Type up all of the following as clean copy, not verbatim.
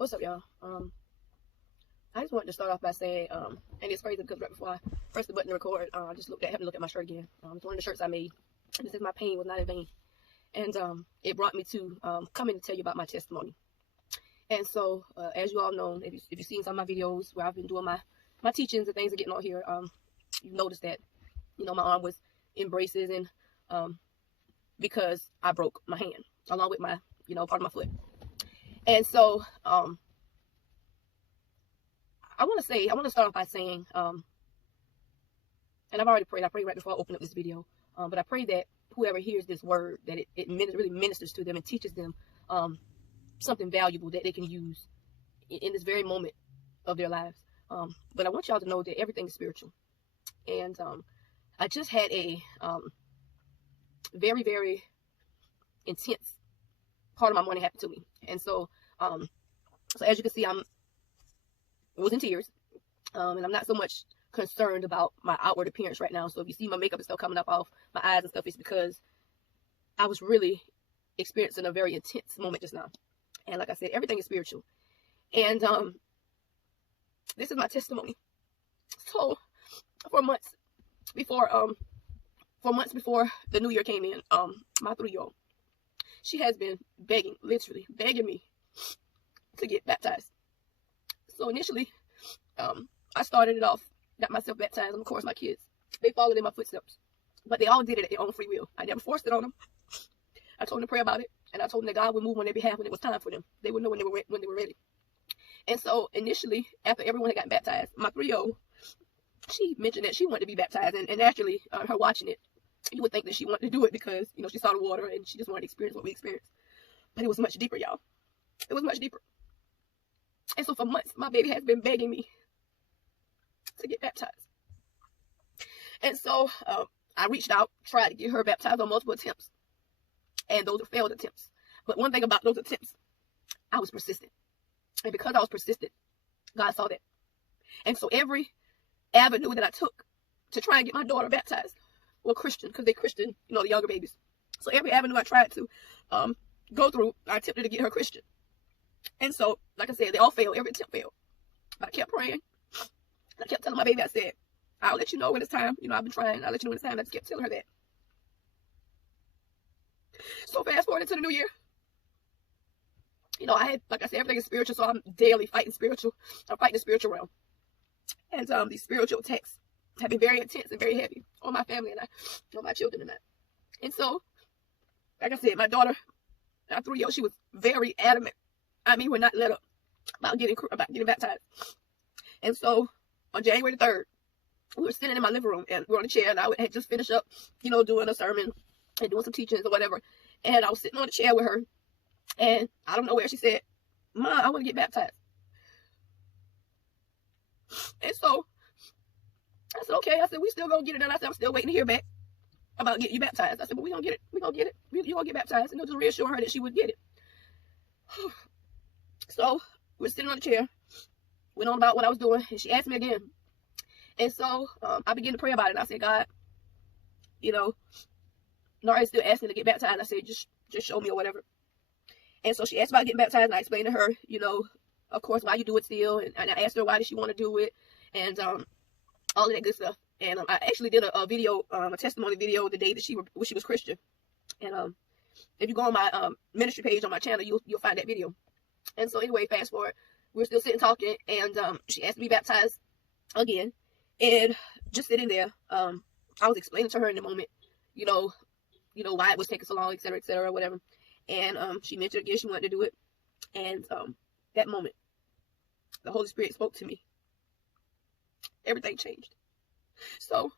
What's up, y'all? I just wanted to start off by saying, and it's crazy because right before I pressed the button to record, I just happened to look at my shirt again. It's one of the shirts I made. It says my pain was not in vain, and it brought me to come in to tell you about my testimony. And so, as you all know, if you've seen some of my videos where I've been doing my teachings and things are getting on here, you've noticed that my arm was in braces, and because I broke my hand along with my part of my foot. And so, I want to start off by saying, and I've already prayed. I prayed right before I opened up this video. But I pray that whoever hears this word, that it really ministers to them and teaches them something valuable that they can use in this very moment of their lives. But I want y'all to know that everything is spiritual. And I just had a very, very intense part of my morning happen to me. And so, so as you can see, I was in tears, and I'm not so much concerned about my outward appearance right now. So if you see my makeup and stuff coming up off my eyes and stuff, it's because I was really experiencing a very intense moment just now. And like I said, everything is spiritual. And this is my testimony. So for months before the new year came in, my 3-year-old, she has been literally begging me to get baptized. So initially, I started it off, got myself baptized, and of course my kids, they followed in my footsteps. But they all did it at their own free will. I never forced it on them. I told them to pray about it, and I told them that God would move on their behalf when it was time for them. They would know when they were ready. And so initially, after everyone had gotten baptized, my 3-year-old, she mentioned that she wanted to be baptized, and naturally, her watching it, you would think that she wanted to do it because she saw the water and she just wanted to experience what we experienced. But it was much deeper, y'all. It was much deeper. And so for months, my baby has been begging me to get baptized. And so I reached out, tried to get her baptized on multiple attempts. And those were failed attempts. But one thing about those attempts, I was persistent. And because I was persistent, God saw that. And so every avenue that I took to try and get my daughter baptized, well, Christian, because they're Christian, the younger babies. So every avenue I tried to go through, I attempted to get her Christian. And so, like I said, they all failed. Every attempt failed. But I kept praying. I kept telling my baby, I said, I'll let you know when it's time. I've been trying. I'll let you know when it's time. I just kept telling her that. So fast forward into the new year. I had, like I said, everything is spiritual, so I'm daily fighting spiritual. I'm fighting the spiritual realm. And these spiritual attacks have been very intense and very heavy on my family and on my children and I. And so, like I said, my daughter, my 3-year-old, she was very adamant. Would not let up about getting baptized. And so, on January the 3rd, we were sitting in my living room and we were on a chair, and I had just finished up, doing a sermon and doing some teachings or whatever. And I was sitting on the chair with her, and I don't know where she said, "Ma, I want to get baptized." And so I said, "Okay." I said, "We still gonna get it done." I said, "I'm still waiting to hear back about getting you baptized." I said, "But we're gonna get it. We're gonna get it. You're gonna get baptized." And just reassure her that she would get it. So we're sitting on the chair, went on about what I was doing, and she asked me again. And so I began to pray about it. And I said, "God, Nora is still asking to get baptized." I said, just show me or whatever. And so she asked about getting baptized, and I explained to her, of course, why you do it still. And I asked her why did she want to do it, and all of that good stuff. And I actually did a video, a testimony video the day that she was Christian. And if you go on my ministry page on my channel, you'll find that video. And so anyway, fast forward, we were still sitting talking, and she asked to be baptized again. And just sitting there, I was explaining to her in the moment, why it was taking so long, etc., whatever. And she mentioned again she wanted to do it. And that moment, the Holy Spirit spoke to me. Everything changed. So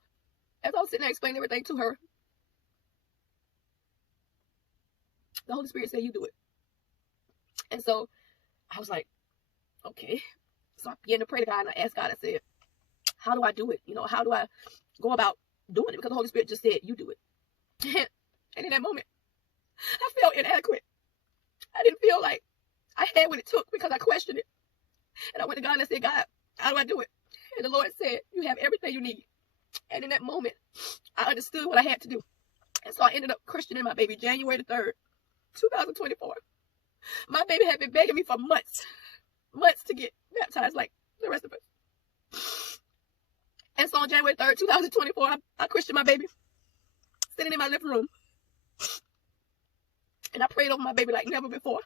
as I was sitting there explaining everything to her, the Holy Spirit said, "You do it." And so I was like, okay. So I began to pray to God, and I asked God, I said, how do I do it? How do I go about doing it? Because the Holy Spirit just said, "You do it." And in that moment, I felt inadequate. I didn't feel like I had what it took because I questioned it. And I went to God and I said, "God, how do I do it?" And the Lord said, "You have everything you need." And in that moment, I understood what I had to do. And so I ended up christening my baby January the 3rd, 2024. My baby had been begging me for months months to get baptized like the rest of us. And so on January 3rd, 2024, I christened my baby, sitting in my living room. And I prayed over my baby like never before.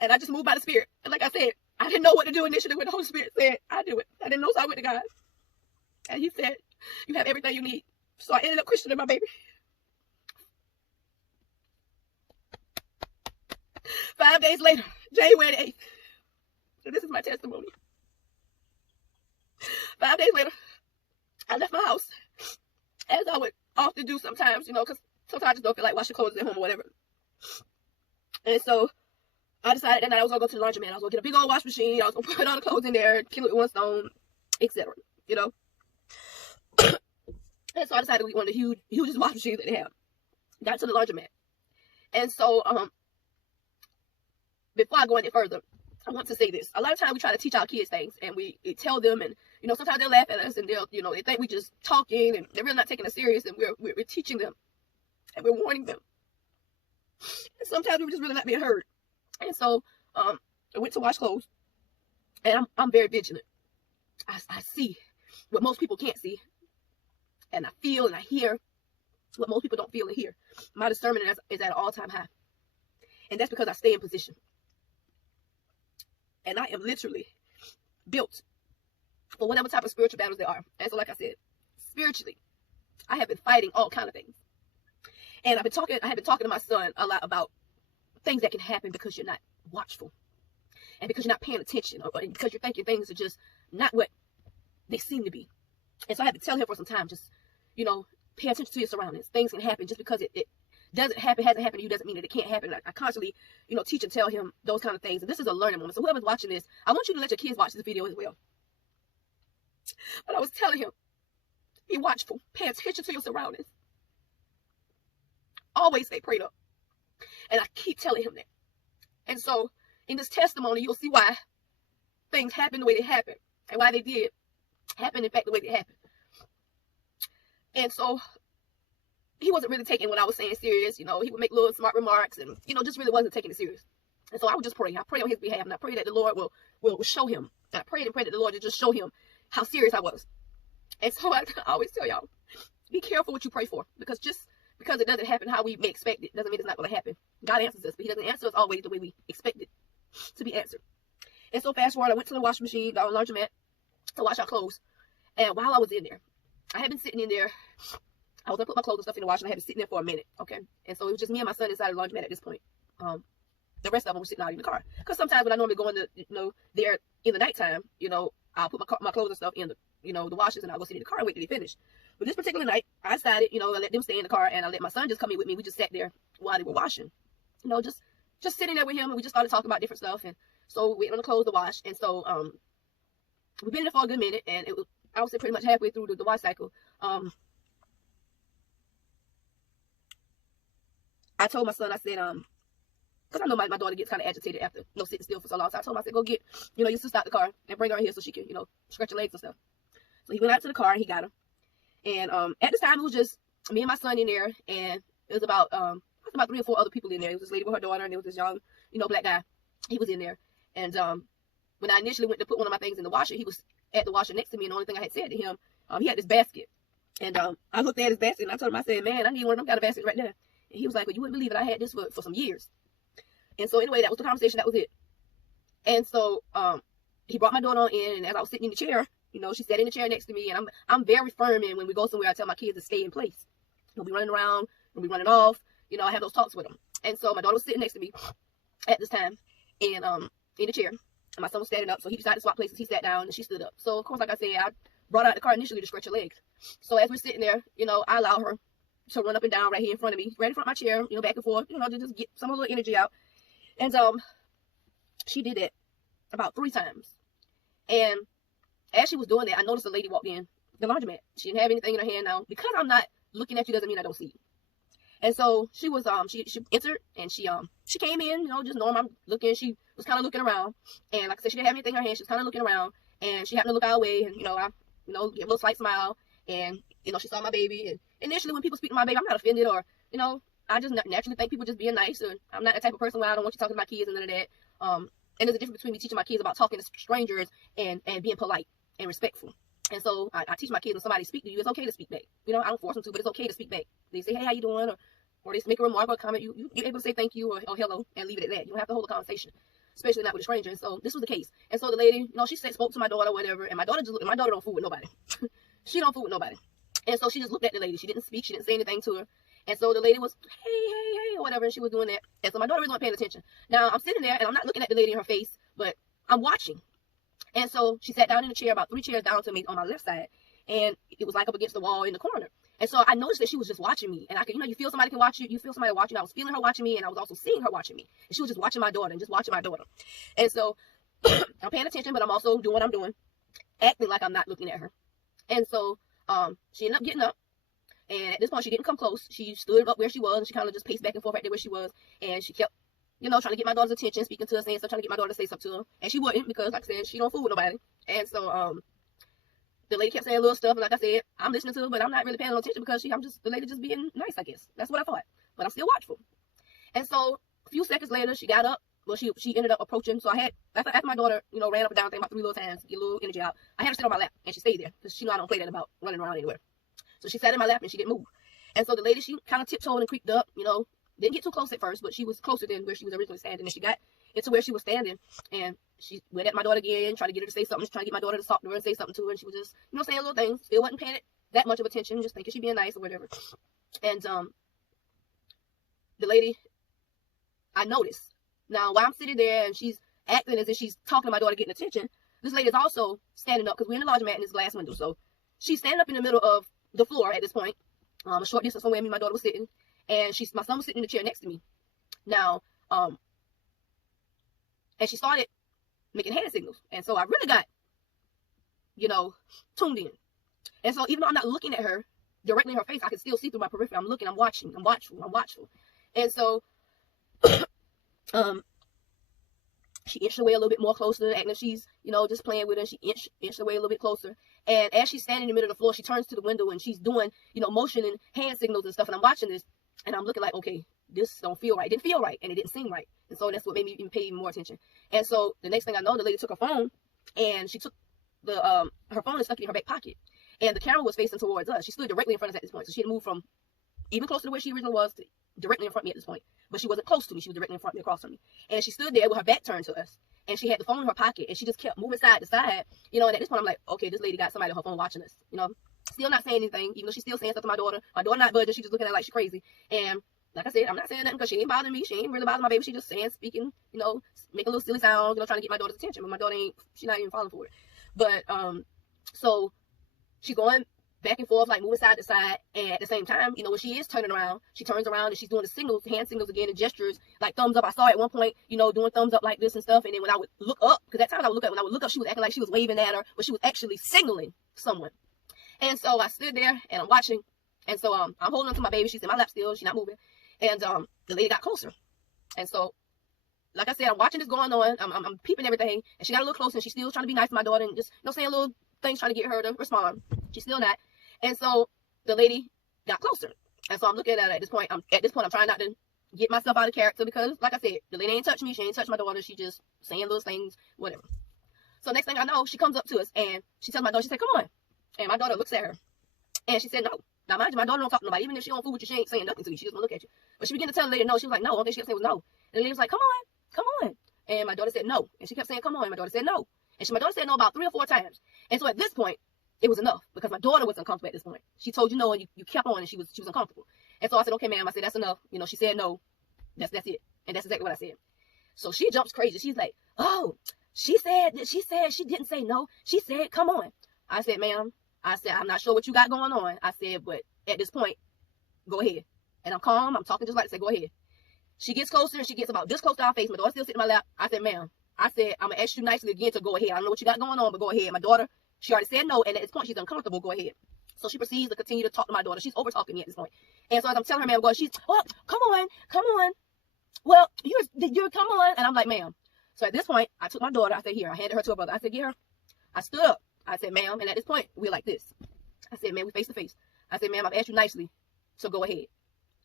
And I just moved by the Spirit. And like I said, I didn't know what to do initially when the Holy Spirit said, I do it. I didn't know, so I went to God. And he said, you have everything you need. So I ended up christening my baby. 5 days later, January 8th. So this is my testimony. 5 days later, I left my house, as I would often do sometimes, because sometimes I just don't feel like washing clothes at home or whatever. And so I decided that night I was going to go to the laundromat. I was going to get a big old wash machine. I was going to put all the clothes in there, kill it with one stone, etc. And so I decided to get one of the hugest wash machines that they have. Got to the laundromat. And so, before I go any further, I want to say this. A lot of times we try to teach our kids things, and we tell them, and sometimes they'll laugh at us, and they'll they think we just talking, and they're really not taking us serious, and we're teaching them, and we're warning them. And sometimes we're just really not being heard. And so I went to wash clothes, and I'm very vigilant. I see what most people can't see, and I feel and I hear what most people don't feel and hear. My discernment is at an all-time high, and that's because I stay in position. And I am literally built for whatever type of spiritual battles there are. And so, like I said, spiritually, I have been fighting all kinds of things. And I have been talking to my son a lot about things that can happen because you're not watchful. And because you're not paying attention. Or because you're thinking things are just not what they seem to be. And so I had to tell him for some time, just, pay attention to your surroundings. Things can happen just because it doesn't happen, hasn't happened to you, doesn't mean that it can't happen. I constantly, teach and tell him those kind of things. And this is a learning moment. So whoever's watching this, I want you to let your kids watch this video as well. But I was telling him, be watchful. Pay attention to your surroundings. Always stay prayed up. And I keep telling him that. And so, in this testimony, you'll see why things happen the way they happen. And why they did happen, in fact, the way they happened. And so, he wasn't really taking what I was saying serious. He would make little smart remarks and, just really wasn't taking it serious. And so I would just pray. I pray on his behalf, and I pray that the Lord will show him. And I prayed and prayed that the Lord would just show him how serious I was. And so I always tell y'all, be careful what you pray for. Because just because it doesn't happen how we may expect it, doesn't mean it's not going to happen. God answers us, but he doesn't answer us always the way we expect it to be answered. And so fast forward, I went to the washing machine, got a laundromat to wash our clothes. And while I was in there, I had been sitting in there. I was going to put my clothes and stuff in the wash, and I had been sitting there for a minute, okay? And so it was just me and my son inside the laundromat at this point. The rest of them were sitting out in the car. Because sometimes when I normally go in there in the nighttime, I'll put my clothes and stuff in the washers, and I'll go sit in the car and wait till they finish. But this particular night, I decided, I let them stay in the car, and I let my son just come in with me. We just sat there while they were washing. Just sitting there with him, and we just started talking about different stuff. And so we went on the clothes to wash. And so we've been there for a good minute, and I would say pretty much halfway through the wash cycle. I told my son, I said, because I know my daughter gets kind of agitated after sitting still for so long. So I told him, I said, go get, your sister out the car and bring her in here so she can, stretch her legs and stuff. So he went out to the car and he got her. And at this time, it was just me and my son in there. And it was about 3 or 4 other people in there. It was this lady with her daughter, and there was this young, black guy. He was in there. And when I initially went to put one of my things in the washer, he was at the washer next to me. And the only thing I had said to him, he had this basket. And I looked at his basket and I told him, I said, man, I need one of them kind of baskets right there. And he was like, well, you wouldn't believe it. I had this for some years. And so anyway, that was the conversation. That was it. And so he brought my daughter on in, and as I was sitting in the chair, she sat in the chair next to me, and I'm very firm. And when we go somewhere, I tell my kids to stay in place. We'll be running around, we'll be running off. I have those talks with them. And so my daughter was sitting next to me at this time, and in the chair. And my son was standing up, so he decided to swap places. He sat down, and she stood up. So of course, like I said, I brought her out the car initially to stretch her legs. So as we're sitting there, I allow her to run up and down right here in front of me, right in front of my chair, back and forth, to just get some of the energy out. And she did it about 3 times. And as she was doing that, I noticed a lady walked in the laundromat. She didn't have anything in her hand now. Because I'm not looking at you doesn't mean I don't see you. And so she was she entered, and she came in, just normal. I'm looking. She was kind of looking around, and like I said, she didn't have anything in her hand. She was kind of looking around, and she happened to look our way, and I gave a little slight smile, and she saw my baby. And initially, when people speak to my baby, I'm not offended, or I just naturally think people just being nice. Or I'm not the type of person where I don't want you talking to my kids and none of that. And there's a difference between me teaching my kids about talking to strangers and being polite and respectful. And so I teach my kids when somebody speaks to you, it's okay to speak back. You know, I don't force them to, but it's okay to speak back. They say, hey, how you doing? Or they make a remark or a comment. You're able to say thank you or hello and leave it at that. You don't have to hold a conversation, especially not with a stranger. And so this was the case. And so the lady, you know, she spoke to my daughter or whatever, and my daughter don't fool with nobody. She don't fool with nobody. And so she just looked at the lady. She didn't speak. She didn't say anything to her. And so the lady was, hey, or whatever, and she was doing that. And so my daughter really wasn't paying attention. Now, I'm sitting there, and I'm not looking at the lady in her face, but I'm watching. And so she sat down in the chair, about 3 chairs down to me on my left side, and it was like up against the wall in the corner. And so I noticed that she was just watching me. And I could, you know, you feel somebody can watch you. You feel somebody watching. I was feeling her watching me, and I was also seeing her watching me. And she was just watching my daughter and just watching my daughter. And so I'm paying attention, but I'm also doing what I'm doing, acting like I'm not looking at her. And so she ended up getting up. And at this point, she didn't come close. She stood up where she was, and she kind of just paced back and forth right there where she was. And she kept, you know, trying to get my daughter's attention, speaking to her, saying stuff, trying to get my daughter to say something to her. And she wouldn't, because, like I said, she don't fool with nobody. And so the lady kept saying little stuff. And like I said, I'm listening to her, but I'm not really paying no attention because the lady just being nice, I guess. That's what I thought. But I'm still watchful. And so a few seconds later, she got up. Well, she ended up approaching. So I had, after my daughter, you know, ran up and down about 3 little times, get a little energy out, I had her sit on my lap. And she stayed there because she know I don't play that about running around anywhere. So she sat in my lap and she didn't move. And so the lady, she kind of tiptoed and creeped up, you know, didn't get too close at first, but she was closer than where she was originally standing. And she got into where she was standing, and she went at my daughter again, trying to get her to say something, trying to get my daughter to talk to her and say something to her. And she was just, you know, saying little things. Still wasn't paying it that much of attention, just thinking she being nice or whatever. And the lady, I noticed. Now, while I'm sitting there and she's acting as if she's talking to my daughter, getting attention, this lady is also standing up, because we're in the laundromat in this glass window. So she's standing up in the middle of the floor at this point, a short distance from where me and my daughter was sitting, and my son was sitting in the chair next to me. Now, and she started making hand signals, and so I really got, you know, tuned in. And so even though I'm not looking at her directly in her face, I can still see through my periphery. I'm looking, I'm watching, I'm watchful. And so she inched away a little bit more closer, acting like she's, you know, just playing with her. She inched away a little bit closer. And as she's standing in the middle of the floor, she turns to the window and she's doing, you know, motion and hand signals and stuff. And I'm watching this, and I'm looking like, okay, this don't feel right. It didn't feel right, and it didn't seem right. And so that's what made me even pay even more attention. And so the next thing I know, the lady took her phone, and she took her phone and stuck it in her back pocket. And the camera was facing towards us. She stood directly in front of us at this point. So she had moved from even closer to where she originally was to directly in front of me at this point. But she wasn't close to me. She was directly in front of me, across from me. And she stood there with her back turned to us. And she had the phone in her pocket, and she just kept moving side to side. You know, and at this point, I'm like, okay, this lady got somebody on her phone watching us. You know, still not saying anything, even though she's still saying stuff to my daughter. My daughter not budging. She's just looking at her like she's crazy. And like I said, I'm not saying nothing because she ain't bothering me. She ain't really bothering my baby. She just saying, speaking, you know, making little silly sounds, you know, trying to get my daughter's attention. But my daughter she's not even falling for it. But, so she's going back and forth, like moving side to side. And at the same time, you know, when she is turning around, she turns around and she's doing the signals, hand signals again, and gestures, like thumbs up. I saw her at one point, you know, doing thumbs up like this and stuff. And then when I would look up, because at times when I would look up, she was acting like she was waving at her, but she was actually signaling someone. And so I stood there and I'm watching. And so I'm holding on to my baby. She's in my lap still. She's not moving. And the lady got closer. And so, like I said, I'm watching this going on. I'm peeping everything. And she got a little closer, and she's still trying to be nice to my daughter and just, you know, saying little things, trying to get her to respond. She's still not. And so the lady got closer. And so I'm looking at her at this point. I'm trying not to get myself out of character because, like I said, the lady ain't touched me. She ain't touched my daughter. She just saying little things, whatever. So next thing I know, she comes up to us and she tells my daughter, she said, come on. And my daughter looks at her and she said, no. Now, mind you, my daughter don't talk to nobody. Even if she don't fool with you, she ain't saying nothing to you. She just want to look at you. But she began to tell the lady no. She was like, no. Only thing she kept saying was no. And the lady was like, come on. And my daughter said no. And she kept saying, come on. And my daughter said no. And my daughter said no about 3 or 4 times. And so at this point, it was enough because my daughter was uncomfortable at this point. She told you no, and you kept on, and she was uncomfortable. And so I said, okay, ma'am. I said, that's enough. You know, she said no. That's it. And that's exactly what I said. So she jumps crazy. She's like, oh, she said she didn't say no. She said, come on. I said, ma'am. I said, I'm not sure what you got going on. I said, but at this point, go ahead. And I'm calm. I'm talking just like I said, go ahead. She gets closer, and she gets about this close to our face. My daughter still sitting in my lap. I said, ma'am. I said, I'm going to ask you nicely again to go ahead. I don't know what you got going on, but go ahead. My daughter, she already said no, and at this point, she's uncomfortable. Go ahead. So she proceeds to continue to talk to my daughter. She's over-talking me at this point. And so as I'm telling her, ma'am, she's, oh, come on. Well, you're, come on. And I'm like, ma'am. So at this point, I took my daughter. I said, here. I handed her to her brother. I said, get her. I stood up. I said, ma'am. And at this point, we're like this. I said, ma'am, we face to face. I said, ma'am, I've asked you nicely, so go ahead.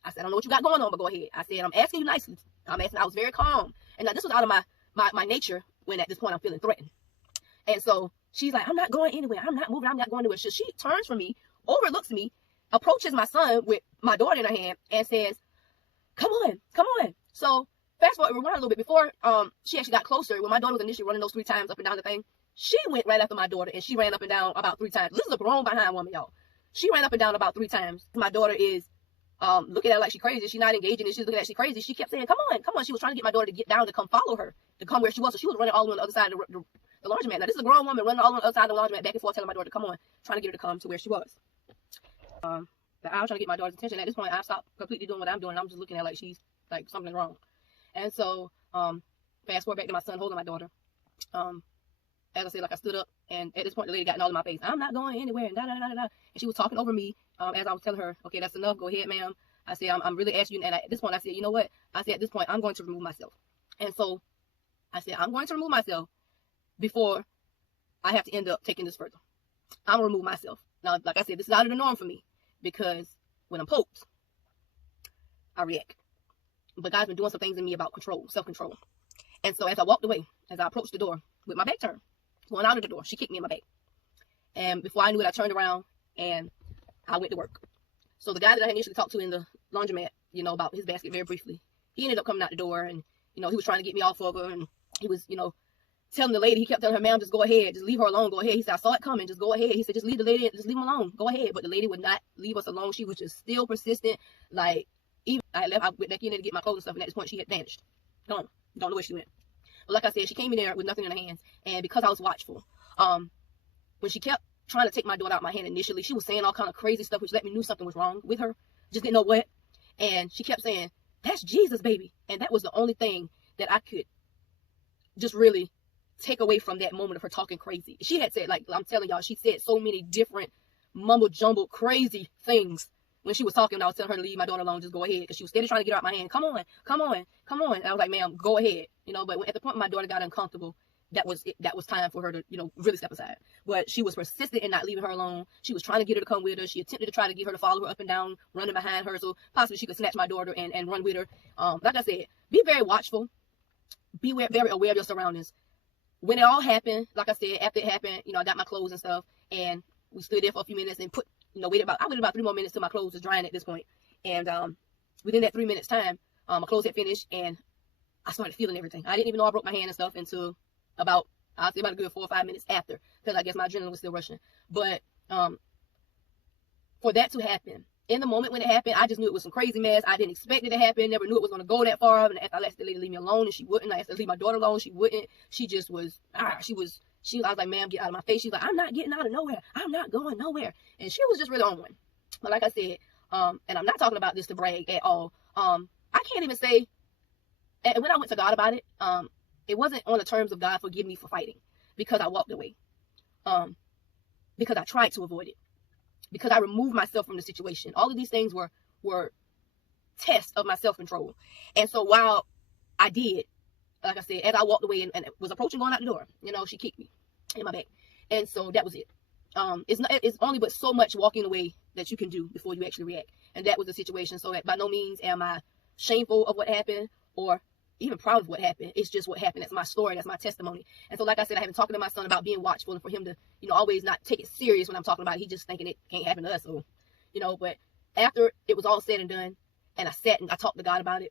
I said, I don't know what you got going on, but go ahead. I said, I'm asking you nicely. I was very calm. And now this was out of my nature when at this point I'm feeling threatened. And so she's like, I'm not going anywhere. I'm not moving. I'm not going anywhere. So she turns from me, overlooks me, approaches my son with my daughter in her hand and says, come on, come on. So fast forward, rewind a little bit. Before she actually got closer, when my daughter was initially running those 3 times up and down the thing, she went right after my daughter and she ran up and down about 3 times. This is a grown behind woman, y'all. She ran up and down about 3 times. My daughter is looking at her like she's crazy. She's not engaging and she's looking at her like she's crazy. She kept saying, come on, come on. She was trying to get my daughter to get down to come follow her, to come where she was. So she was running all the way on the other side of the laundromat. Now this is a grown woman running all on the other side of the laundromat, back and forth, telling my daughter to come on, trying to get her to come to where she was. I was trying to get my daughter's attention. At this point, I stopped completely doing what I'm doing. I'm just looking at her like she's like something's wrong. And so fast forward back to my son holding my daughter. As I said, like I stood up, and at this point the lady got all in my face. I'm not going anywhere, and da da da da da. And she was talking over me as I was telling her, okay, that's enough. Go ahead, ma'am. I said, I'm really asking you. And at this point, I said, you know what? I said, at this point, I'm going to remove myself. And so I said, I'm going to remove myself before I have to end up taking this further. I'm going to remove myself. Now, like I said, this is out of the norm for me, because when I'm poked, I react. But God's been doing some things in me about control, self-control. And so as I walked away, as I approached the door with my back turned, going out of the door, she kicked me in my back. And before I knew it, I turned around and I went to work. So the guy that I initially talked to in the laundromat, you know, about his basket very briefly, he ended up coming out the door, and, you know, he was trying to get me off of her, and he was, you know, telling the lady, he kept telling her, ma'am, just go ahead, just leave her alone, go ahead. He said, I saw it coming, just go ahead. He said, just leave the lady, just leave him alone, go ahead. But the lady would not leave us alone. She was just still persistent. Like, even I went back in there to get my clothes and stuff, and at this point she had vanished. Gone. Don't know where she went. But like I said, she came in there with nothing in her hands, and because I was watchful, when she kept trying to take my daughter out of my hand initially, she was saying all kind of crazy stuff, which let me know something was wrong with her. Just didn't know what. And she kept saying, that's Jesus, baby. And that was the only thing that I could just really take away from that moment of her talking crazy. She had said, like I'm telling y'all, she said so many different mumble jumble crazy things when she was talking. And I was telling her to leave my daughter alone, just go ahead, because she was steady trying to get her out of my hand. Come on, come on, come on. And I was like, ma'am, go ahead. You know, but at the point my daughter got uncomfortable, that was it. That was time for her to, you know, really step aside. But she was persistent in not leaving her alone. She was trying to get her to come with her. She attempted to try to get her to follow her up and down, running behind her, so possibly she could snatch my daughter and run with her. Like I said, be very watchful. Be very aware of your surroundings. When it all happened, like I said, after it happened, you know, I got my clothes and stuff, and we stood there for a few minutes and I waited about 3 more minutes till my clothes was drying at this point. And within that 3 minutes time, my clothes had finished, and I started feeling everything. I didn't even know I broke my hand and stuff until about a good 4 or 5 minutes after, because I guess my adrenaline was still rushing. But for that to happen, in the moment when it happened, I just knew it was some crazy mess. I didn't expect it to happen. Never knew it was going to go that far. And I asked the lady to leave me alone, and she wouldn't. I asked her to leave my daughter alone. She wouldn't. She just was, I was like, ma'am, get out of my face. She's like, I'm not getting out of nowhere. I'm not going nowhere. And she was just really on one. But like I said, and I'm not talking about this to brag at all. I can't even say, and when I went to God about it, it wasn't on the terms of God forgive me for fighting, because I walked away. Because I tried to avoid it. Because I removed myself from the situation. All of these things were tests of my self-control. And so while I did, like I said, as I walked away and was approaching going out the door, you know, she kicked me in my back. And so that was it. It's only but so much walking away that you can do before you actually react. And that was the situation. So by no means am I shameful of what happened or even proud of what happened. It's just what happened. That's my story. That's my testimony. And so, like I said, I have been talking to my son about being watchful, and for him to, you know, always not take it serious when I'm talking about it. He just thinking it can't happen to us. So, you know, but after it was all said and done, and I sat and I talked to God about it.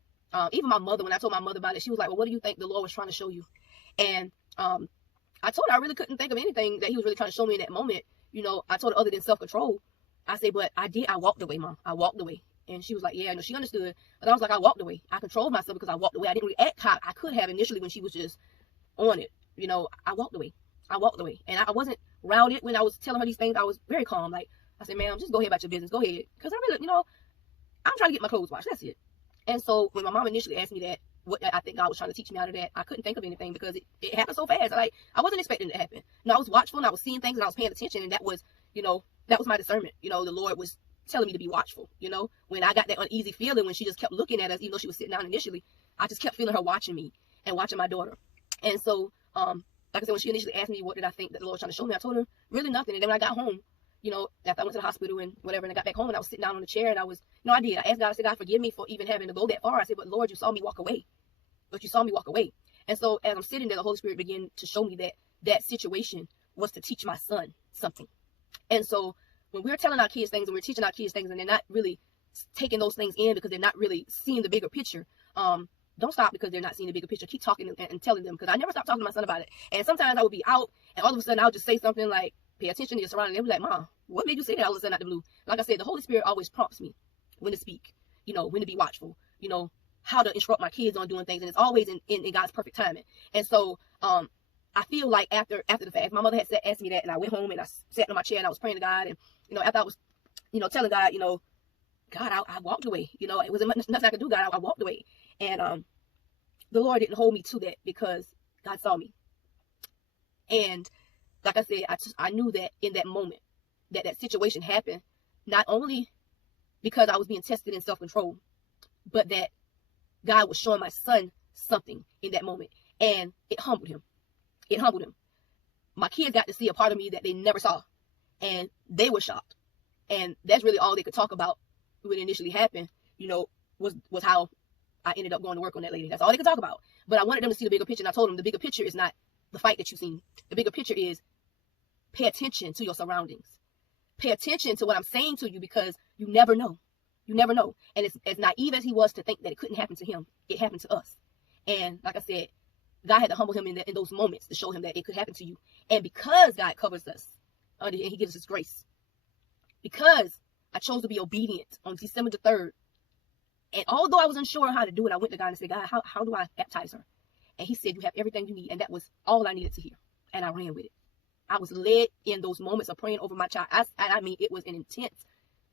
Even my mother, when I told my mother about it, she was like, well, what do you think the Lord was trying to show you? And I told her I really couldn't think of anything that he was really trying to show me in that moment. You know, I told her other than self-control. I said, but I walked away, Mom. I walked away. And she was like, yeah, no, she understood. But I was like, I walked away. I controlled myself because I walked away. I didn't react how I could have initially when she was just on it. You know, I walked away. I walked away. And I wasn't routed when I was telling her these things. I was very calm. Like, I said, ma'am, just go ahead about your business. Go ahead. Because I really, you know, I'm trying to get my clothes washed. That's it. And so when my mom initially asked me that, what I think God was trying to teach me out of that, I couldn't think of anything because it happened so fast. Like, I wasn't expecting it to happen. You know, I was watchful and I was seeing things and I was paying attention. And that was, you know, that was my discernment. You know, the Lord was telling me to be watchful. You know, when I got that uneasy feeling when she just kept looking at us, even though she was sitting down initially, I just kept feeling her watching me and watching my daughter. And so, like I said, when she initially asked me what did I think that the Lord was trying to show me, I told her really nothing. And then when I got home, you know, after I went to the hospital and whatever, and I got back home and I was sitting down on the chair and I was, you know, I asked God, I said, God, forgive me for even having to go that far. I said, but Lord, you saw me walk away. But you saw me walk away. And so as I'm sitting there, the Holy Spirit began to show me that that situation was to teach my son something. And so when we're telling our kids things and we're teaching our kids things and they're not really taking those things in because they're not really seeing the bigger picture, don't stop because they're not seeing the bigger picture. Keep talking and telling them, because I never stopped talking to my son about it. And sometimes I would be out and all of a sudden I would just say something like, pay attention to your surroundings. They would be like, Mom, what made you say that all of a sudden out the blue? Like I said, the Holy Spirit always prompts me when to speak, when to be watchful, how to instruct my kids on doing things. And it's always in God's perfect timing. And so I feel like after the fact, my mother had asked me that, and I went home and I sat in my chair and I was praying to God. And, after I was, telling God, God, I walked away. It wasn't nothing I could do, God. I walked away. And the Lord didn't hold me to that because God saw me. And like I said, I knew that in that moment that situation happened, not only because I was being tested in self-control, but that God was showing my son something in that moment. And it humbled him. It humbled him. My kids got to see a part of me that they never saw. And they were shocked. And that's really all they could talk about when it initially happened, was how I ended up going to work on that lady. That's all they could talk about. But I wanted them to see the bigger picture. And I told them the bigger picture is not the fight that you've seen. The bigger picture is pay attention to your surroundings. Pay attention to what I'm saying to you, because you never know. You never know. And as naive as he was to think that it couldn't happen to him, it happened to us. And like I said, God had to humble him in those moments to show him that it could happen to you. And because God covers us, and he gives us grace, because I chose to be obedient on December the 3rd, and although I was unsure how to do it, I went to God and said, God, how do I baptize her? And he said, you have everything you need. And that was all I needed to hear. And I ran with it. I was led in those moments of praying over my child. I mean, it was an intense,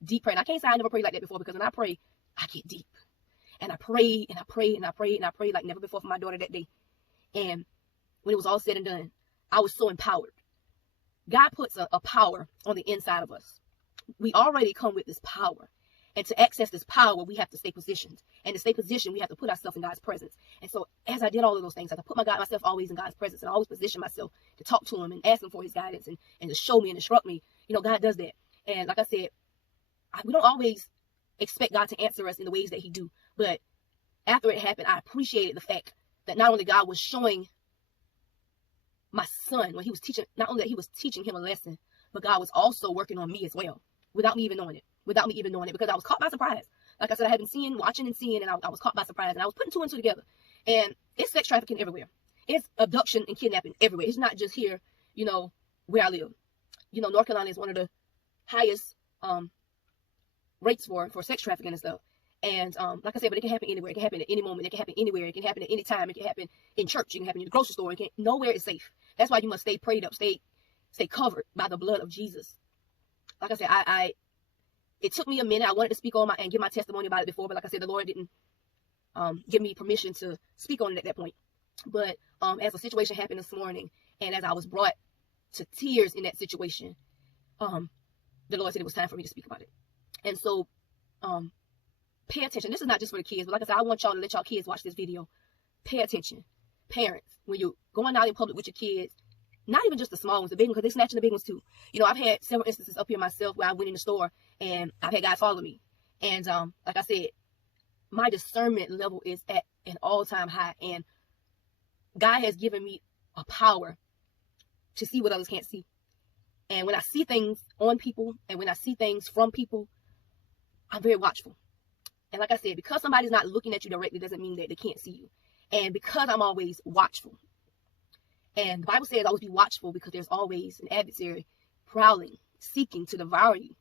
deep prayer. And I can't say I never prayed like that before, because when I pray, I get deep. And I prayed and I prayed and I prayed and I prayed like never before for my daughter that day. And when it was all said and done, I was so empowered. God puts a power on the inside of us. We already come with this power. And to access this power, we have to stay positioned. And to stay positioned, we have to put ourselves in God's presence. And so as I did all of those things, I put myself always in God's presence, and I always position myself to talk to him and ask him for his guidance and to show me and instruct me. God does that. And like I said, we don't always expect God to answer us in the ways that he do. But after it happened, I appreciated the fact that not only God was showing my son when he was teaching, not only that he was teaching him a lesson, but God was also working on me as well, without me even knowing it. Because I was caught by surprise. Like I said, I had been watching, and I was caught by surprise, and I was putting two and two together. And it's sex trafficking everywhere. It's abduction and kidnapping everywhere. It's not just here, where I live. North Carolina is one of the highest rates for sex trafficking and stuff. And like I said, but it can happen anywhere. It can happen at any moment. It can happen anywhere. It can happen at any time. It can happen in church. It can happen in the grocery store. Nowhere is safe. That's why you must stay prayed up, stay covered by the blood of Jesus. Like I said, it took me a minute. I wanted to speak on and give my testimony about it before, but like I said, the Lord didn't give me permission to speak on it at that point. But as a situation happened this morning, and as I was brought to tears in that situation, the Lord said it was time for me to speak about it. And so, pay attention. This is not just for the kids, but like I said, I want y'all to let y'all kids watch this video. Pay attention. Parents, when you're going out in public with your kids, not even just the small ones, the big ones, because they're snatching the big ones too. I've had several instances up here myself where I went in the store and I've had guys follow me. And like I said, my discernment level is at an all-time high. And God has given me a power to see what others can't see. And when I see things on people and when I see things from people, I'm very watchful. And like I said, because somebody's not looking at you directly doesn't mean that they can't see you. And because I'm always watchful. And the Bible says always be watchful, because there's always an adversary prowling, seeking to devour you.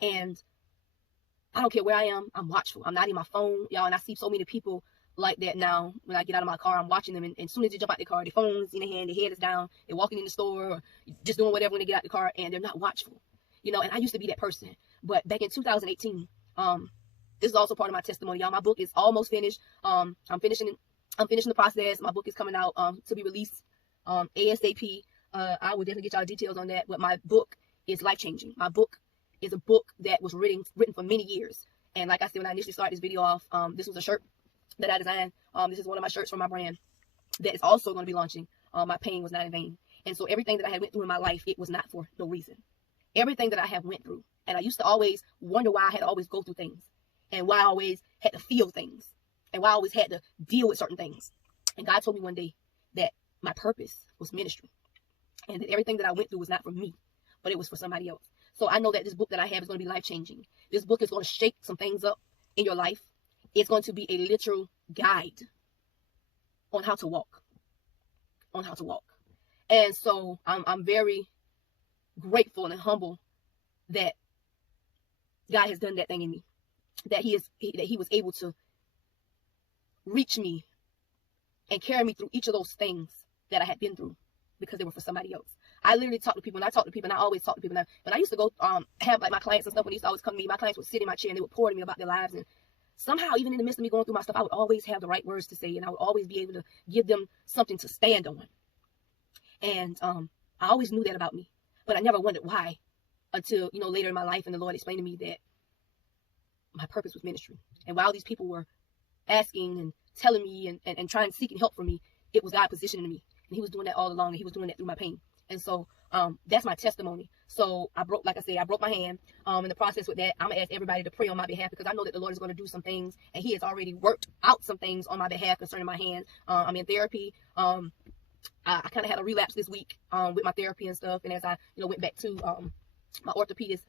And I don't care where I am, I'm watchful. I'm not in my phone, y'all. And I see so many people like that now. When I get out of my car, I'm watching them. And as soon as they jump out the car, their phone's in their hand, their head is down. They're walking in the store or just doing whatever when they get out the car. And they're not watchful. And I used to be that person. But back in 2018, this is also part of my testimony, y'all. My book is almost finished. I'm finishing the process. My book is coming out to be released ASAP. I will definitely get y'all details on that. But my book is life-changing. My book is a book that was written for many years. And like I said, when I initially started this video off, this was a shirt that I designed. This is one of my shirts from my brand that is also going to be launching. My pain was not in vain. And so everything that I had went through in my life, it was not for no reason. Everything that I have went through. And I used to always wonder why I had to always go through things. And why I always had to feel things. And why I always had to deal with certain things. And God told me one day that my purpose was ministry, and that everything that I went through was not for me, but it was for somebody else. So I know that this book that I have is going to be life-changing. This book is going to shake some things up in your life. It's going to be a literal guide on how to walk. On how to walk. And so I'm very grateful and humble that God has done that thing in me. That he was able to reach me and carry me through each of those things that I had been through, because they were for somebody else. I literally talk to people, and I talk to people, and I always talk to people. When I used to go have like my clients and stuff, when they used to always come to me, my clients would sit in my chair and they would pour to me about their lives. And somehow, even in the midst of me going through my stuff, I would always have the right words to say, and I would always be able to give them something to stand on. And I always knew that about me, but I never wondered why until, later in my life, and the Lord explained to me that my purpose was ministry. And while these people were asking and telling me and trying to seek help from me, it was God positioning me. And he was doing that all along, and he was doing that through my pain. And so that's my testimony. So I broke my hand. In the process with that, I'm going to ask everybody to pray on my behalf, because I know that the Lord is going to do some things, and he has already worked out some things on my behalf concerning my hand. I'm in therapy. I kind of had a relapse this week with my therapy and stuff. And as I went back to my orthopedist,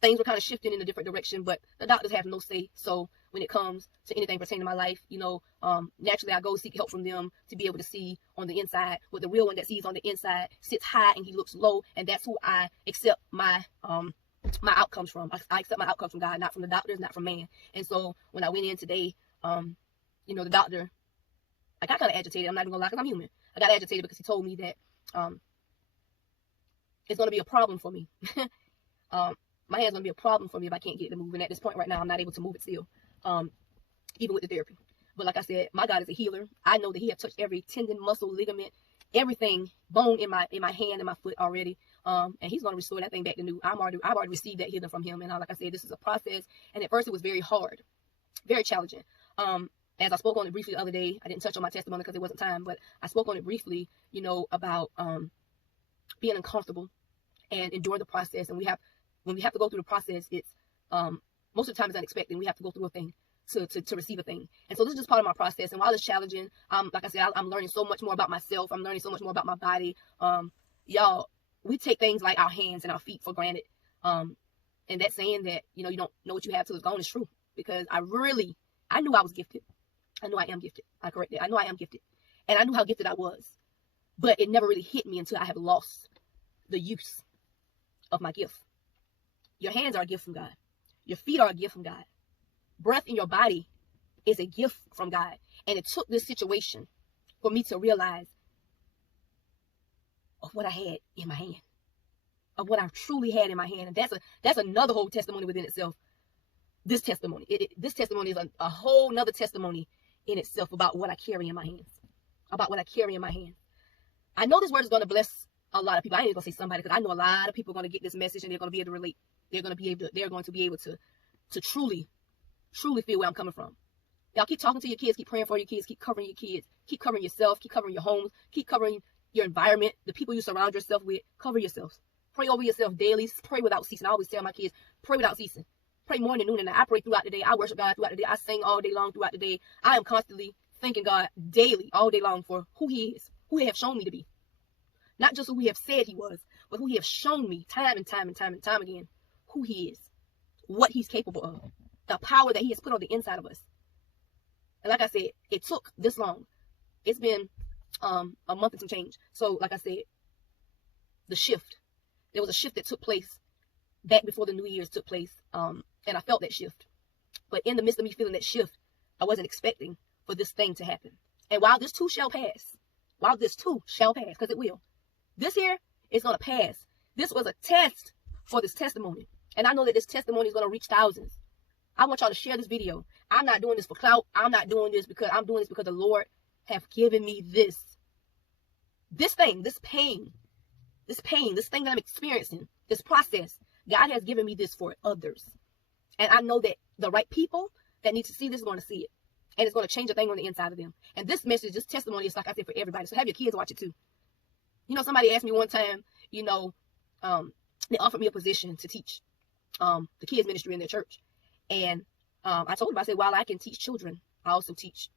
things were kind of shifting in a different direction, but the doctors have no say. So when it comes to anything pertaining to my life, naturally I go seek help from them to be able to see on the inside. But the real one that sees on the inside sits high and he looks low, and that's who I accept my outcomes from. I accept my outcomes from God, not from the doctors, not from man. And so when I went in today, the doctor, I got kind of agitated. I'm not even gonna lie, because I'm human. I got agitated because he told me that it's gonna be a problem for me. My hand's gonna be a problem for me if I can't get it to move. And at this point right now, I'm not able to move it still, even with the therapy. But like I said, my God is a healer. I know that he has touched every tendon, muscle, ligament, everything, bone in my hand and my foot already. And he's gonna restore that thing back to new. I've already received that healing from him. And like I said, this is a process. And at first it was very hard, very challenging. As I spoke on it briefly the other day, I didn't touch on my testimony because it wasn't time, but I spoke on it briefly, about being uncomfortable and enduring the process. And when we have to go through the process, it's most of the time it's unexpected. We have to go through a thing to receive a thing. And so this is just part of my process. And while it's challenging, like I said, I'm learning so much more about myself. I'm learning so much more about my body. Y'all, we take things like our hands and our feet for granted. And that saying that, you don't know what you have till it's gone is true. Because I knew I was gifted. I know I am gifted. I correct that. I know I am gifted. And I knew how gifted I was. But it never really hit me until I have lost the use of my gift. Your hands are a gift from God. Your feet are a gift from God. Breath in your body is a gift from God. And it took this situation for me to realize of what I had in my hand. Of what I truly had in my hand. And that's another whole testimony within itself. This testimony. This testimony is a whole nother testimony in itself about what I carry in my hands. About what I carry in my hands. I know this word is going to bless a lot of people. I ain't even going to say somebody, because I know a lot of people are going to get this message and they're going to be able to relate. They're going to be able to truly feel where I'm coming from. Y'all keep talking to your kids, keep praying for your kids, keep covering your kids, keep covering yourself, keep covering your homes, keep covering your environment, the people you surround yourself with. Cover yourselves. Pray over yourself daily. Pray without ceasing. I always tell my kids, pray without ceasing. Pray morning, noon, and night. I pray throughout the day. I worship God throughout the day. I sing all day long throughout the day. I am constantly thanking God daily, all day long, for who he is, who he has shown me to be. Not just who he has said he was, but who he has shown me time and time and time and time again who he is, what he's capable of, the power that he has put on the inside of us. And like I said, it took this long. It's been a month and some change. So like I said, the shift. There was a shift that took place back before the New Year's took place. And I felt that shift. But in the midst of me feeling that shift, I wasn't expecting for this thing to happen. And while this too shall pass, because it will, this here is going to pass. This was a test for this testimony. And I know that this testimony is going to reach thousands. I want y'all to share this video. I'm not doing this for clout. I'm doing this because the Lord have given me this thing, this pain, this thing that I'm experiencing, this process. God has given me this for others. And I know that the right people that need to see this are going to see it. And it's going to change a thing on the inside of them. And this message, this testimony is, like I said, for everybody. So have your kids watch it too. Somebody asked me one time, they offered me a position to teach the kids ministry in their church. And I told them, I said, while I can teach children, I also teach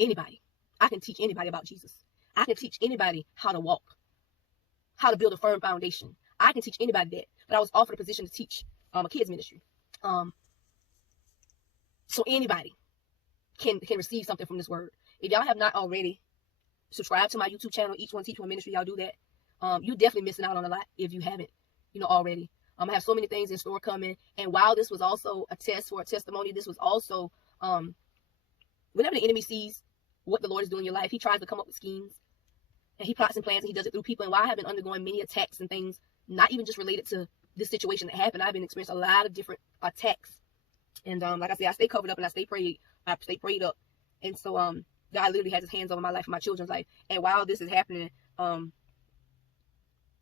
anybody. I can teach anybody about Jesus. I can teach anybody how to walk, how to build a firm foundation. I can teach anybody that. But I was offered a position to teach a kids ministry. So anybody can receive something from this word. If y'all have not already subscribed to my YouTube channel, Each One Teach One Ministry, y'all do that. You're definitely missing out on a lot if you haven't, already. I have so many things in store coming. And while this was also a test for a testimony, this was also, whenever the enemy sees what the Lord is doing in your life, he tries to come up with schemes. And he plots and plans, and he does it through people. And while I have been undergoing many attacks and things, not even just related to this situation that happened, I've been experiencing a lot of different attacks. And like I said, I stay covered up and I stay prayed up. And so God literally has his hands over my life and my children's life. And while this is happening, like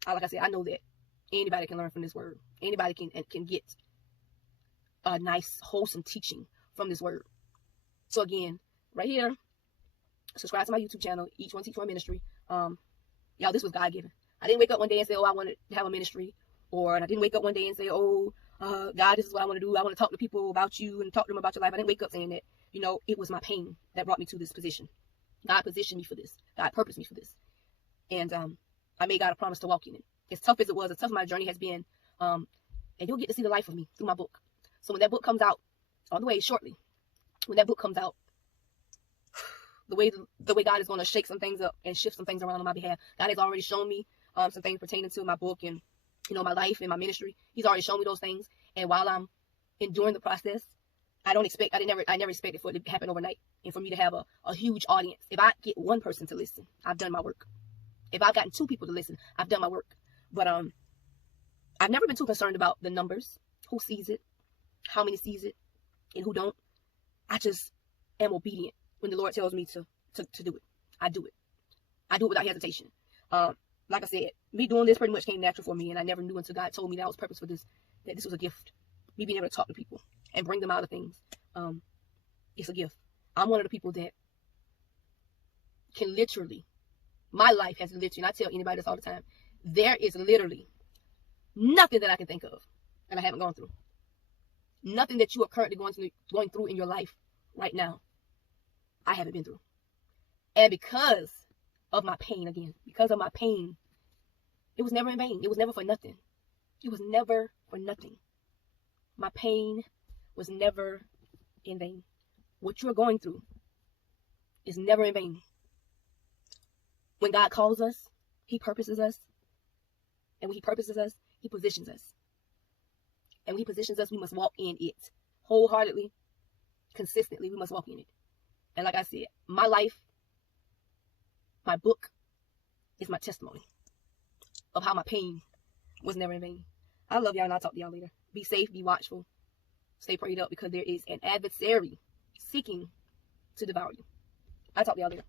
I said, I know that anybody can learn from this word. Anybody can get a nice, wholesome teaching from this word. So again, right here, subscribe to my YouTube channel, Each One Teach One Ministry. Y'all, this was God-given. I didn't wake up one day and say, oh, I want to have a ministry. Or I didn't wake up one day and say, oh, God, this is what I want to do. I want to talk to people about you and talk to them about your life. I didn't wake up saying that. It was my pain that brought me to this position. God positioned me for this. God purposed me for this. And I made God a promise to walk in it. As tough as it was, as tough my journey has been, and you'll get to see the life of me through my book. So when that book comes out, on the way shortly, when that book comes out, the way God is going to shake some things up and shift some things around on my behalf. God has already shown me some things pertaining to my book and my life and my ministry. He's already shown me those things. And while I'm enduring the process, I never expected for it to happen overnight and for me to have a huge audience. If I get one person to listen, I've done my work. If I've gotten 2 people to listen, I've done my work. But I've never been too concerned about the numbers, who sees it, how many sees it, and who don't. I just am obedient when the Lord tells me to do it. I do it. I do it without hesitation. Like I said, me doing this pretty much came natural for me, and I never knew until God told me that I was purpose for this, that this was a gift. Me being able to talk to people and bring them out of things. It's a gift. I'm one of the people that can literally, my life has literally, and I tell anybody this all the time, there is literally nothing that I can think of that I haven't gone through. Nothing that you are currently going through in your life right now, I haven't been through. And because of my pain, it was never in vain. It was never for nothing. It was never for nothing. My pain was never in vain. What you're going through is never in vain. When God calls us, he purposes us. And when he purposes us, he positions us. And when he positions us, we must walk in it. Wholeheartedly, consistently, we must walk in it. And like I said, my life, my book, is my testimony of how my pain was never in vain. I love y'all, and I'll talk to y'all later. Be safe, be watchful, stay prayed up, because there is an adversary seeking to devour you. I'll talk to y'all later.